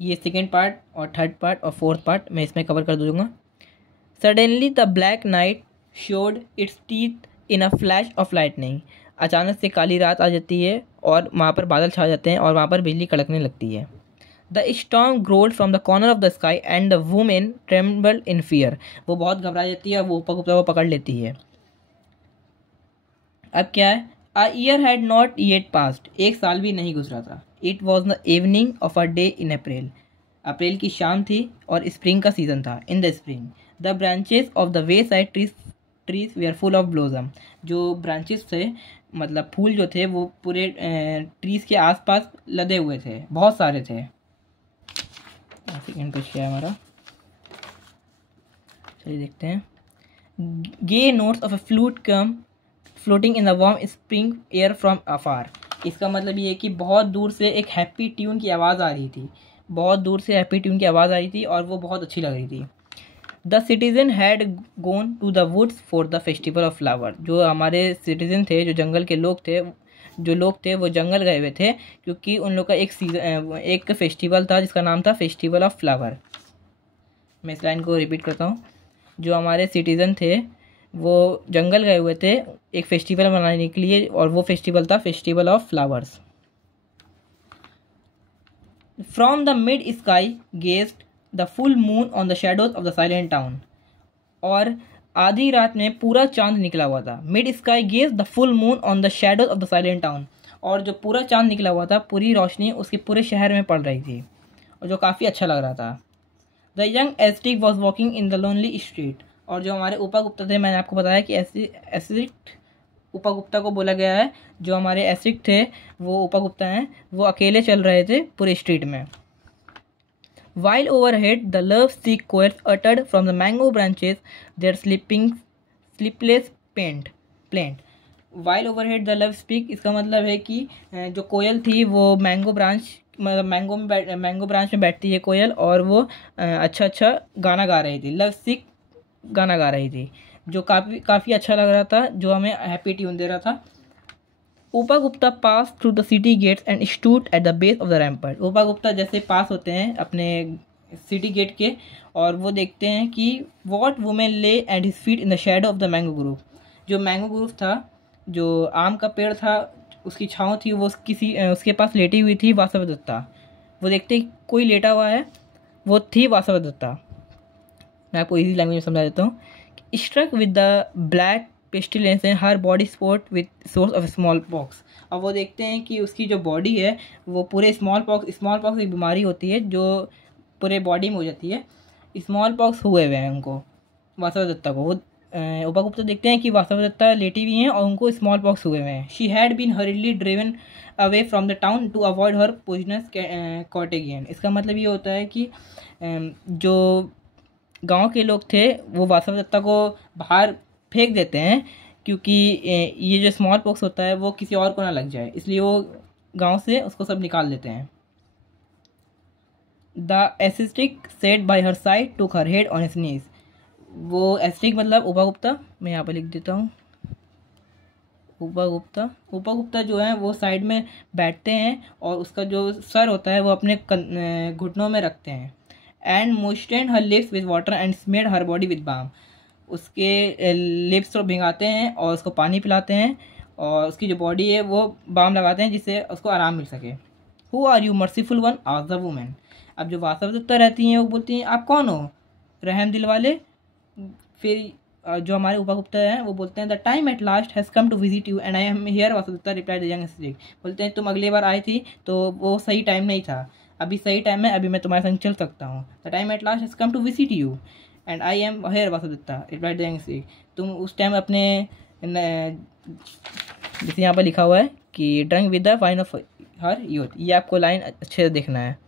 ये second part और third part और फोर्थ पार्ट मैं इसमें कवर कर दूँगा। Suddenly the black night showed it's teeth in a flash of lightning. अचानक से काली रात आ जाती है और वहाँ पर बादल छा जाते हैं और वहाँ पर बिजली कड़कने लगती है। The storm growled from the corner of the sky and the women trembled in fear. वो बहुत घबरा जाती है और वो ऊपर को पकड़ लेती है। अब क्या है, a year had not yet passed, एक साल भी नहीं गुजरा था। It was the evening of a day in April, April की शाम थी और स्प्रिंग का सीज़न था। In the spring the branches of the wayside trees they are full of blossom. जो ब्रांचेस थे मतलब फूल जो थे वो पूरे ट्रीज के आसपास लदे हुए थे, बहुत सारे थे। सेकेंड पेज क्या है हमारा, चलिए देखते हैं। Gay notes of a flute come floating in the warm spring air from afar. इसका मतलब ये है कि बहुत दूर से एक हैप्पी ट्यून की आवाज़ आ रही थी, बहुत दूर से हैप्पी ट्यून की आवाज़ आ रही थी और वो बहुत अच्छी लग रही थी। The citizen had gone to the woods for the festival of flower. जो हमारे सिटीजन थे, जो जंगल के लोग थे, वो जंगल गए हुए थे क्योंकि उन लोग का एक फेस्टिवल था जिसका नाम था फेस्टिवल ऑफ फ्लावर। मैं इस लाइन को रिपीट करता हूँ। जो हमारे सिटीज़न थे वो जंगल गए हुए थे एक फेस्टिवल मनाने के लिए और वो फेस्टिवल था festival of flowers. From the mid sky gazed the full moon on the shadows of the silent town. और आधी रात में पूरा चांद निकला हुआ था। Mid sky gazed the full moon on the shadows of the silent town. और जो पूरा चांद निकला हुआ था, पूरी रोशनी उसके पूरे शहर में पड़ रही थी और जो काफ़ी अच्छा लग रहा था। The young asterisk was walking in the lonely street. और जो हमारे उपा गुप्ता थे, मैंने आपको बताया कि एस्टिक उपा गुप्ता को बोला गया है। जो हमारे एस्टिक थे वो उपा गुप्ता हैं, वो अकेले चल रहे थे पूरे स्ट्रीट में। While overhead the love sick koels uttered from the mango branches their sleepless plaint. While overhead the love speak, इसका मतलब है कि जो कोयल थी वो मैंगो ब्रांच में बैठती है कोयल और वो अच्छा गाना गा रही थी, लव सिक गाना गा रही थी जो काफ़ी अच्छा लग रहा था, जो हमें हैप्पी ट्यून दे रहा था। Upagupta pass through the city gates and stood at the base of the rampart. Upagupta जैसे पास होते हैं अपने सिटी गेट के और वो देखते हैं कि वॉट वुमेन ले at his feet in the shadow of the mango groove. जो मैंगो ग्रूव था, जो आम का पेड़ था, उसकी छाँव थी, वो उसके पास लेटी हुई थी वासवदत्ता। वो देखते कोई लेटा हुआ है, वो थी वासवदत्ता। मैं आपको इजी लैंग्वेज में समझा देता हूँ। Struck with the black pestilence and her body spot with sores of small pox. अब वो देखते हैं कि उसकी जो बॉडी है वो पूरे स्मॉल पॉक्स एक बीमारी होती है जो पूरे बॉडी में हो जाती है। स्मॉल पॉक्स हुए हुए हैं उनको, वासवदत्ता को। वो उपा गुप्ता देखते हैं कि वासवदत्ता लेटी हुई हैं और उनको स्मॉल पॉक्स हुए हुए हैं। She had been hurriedly driven away from the town to avoid her poisonous contagion. इसका मतलब ये होता है कि जो गांव के लोग थे वो वासवदत्ता को बाहर फेंक देते हैं क्योंकि ये जो स्मॉल पॉक्स होता है वो किसी और को ना लग जाए, इसलिए वो गांव से उसको सब निकाल देते हैं। The ascetic sat by her side took her head on his knees. वो एसिस्टिक मतलब उपा गुप्ता, मैं यहाँ पर लिख देता हूँ। उपा गुप्ता जो है वो साइड में बैठते हैं और उसका जो सर होता है वो अपने घुटनों में रखते हैं। And moistened her lips with water and smeared her body with balm. उसके लिप्स को भिंगाते हैं और उसको पानी पिलाते हैं और उसकी जो बॉडी है वो बाम लगाते हैं जिससे उसको आराम मिल सके। Who are you merciful one asked the woman. अब जो वासवदत्ता रहती हैं वो बोलती हैं आप कौन हो रहम दिल वाले। फिर जो हमारे उपा गुप्ता हैं वो बोलते हैं the time at last has come to visit you and I am here. Vasavadatta reply the young ascetic. बोलते हैं तुम अगली बार आई थी तो वो सही टाइम नहीं था, अभी सही टाइम है, अभी मैं तुम्हारे संग चल सकता हूँ। The time at last has come to visit you and I am here Vasavadatta replied the young ascetic. तुम उस टाइम अपने जैसे यहाँ पर लिखा हुआ है कि drunk with the wine of her youth, ये आपको लाइन अच्छे से देखना है,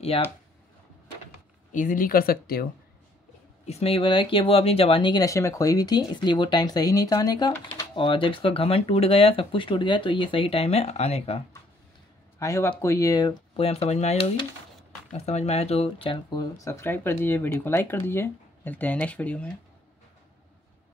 ये आप इजीली कर सकते हो। इसमें ये बोला है कि वो अपनी जवानी के नशे में खोई हुई थी, इसलिए वो टाइम सही नहीं था आने का, और जब इसका घमंड टूट गया, सब कुछ टूट गया, तो ये सही टाइम है आने का। आई होप आपको ये पोएम समझ में आई होगी। समझ में आए तो चैनल को सब्सक्राइब कर दीजिए, वीडियो को लाइक कर दीजिए। मिलते हैं नेक्स्ट वीडियो में।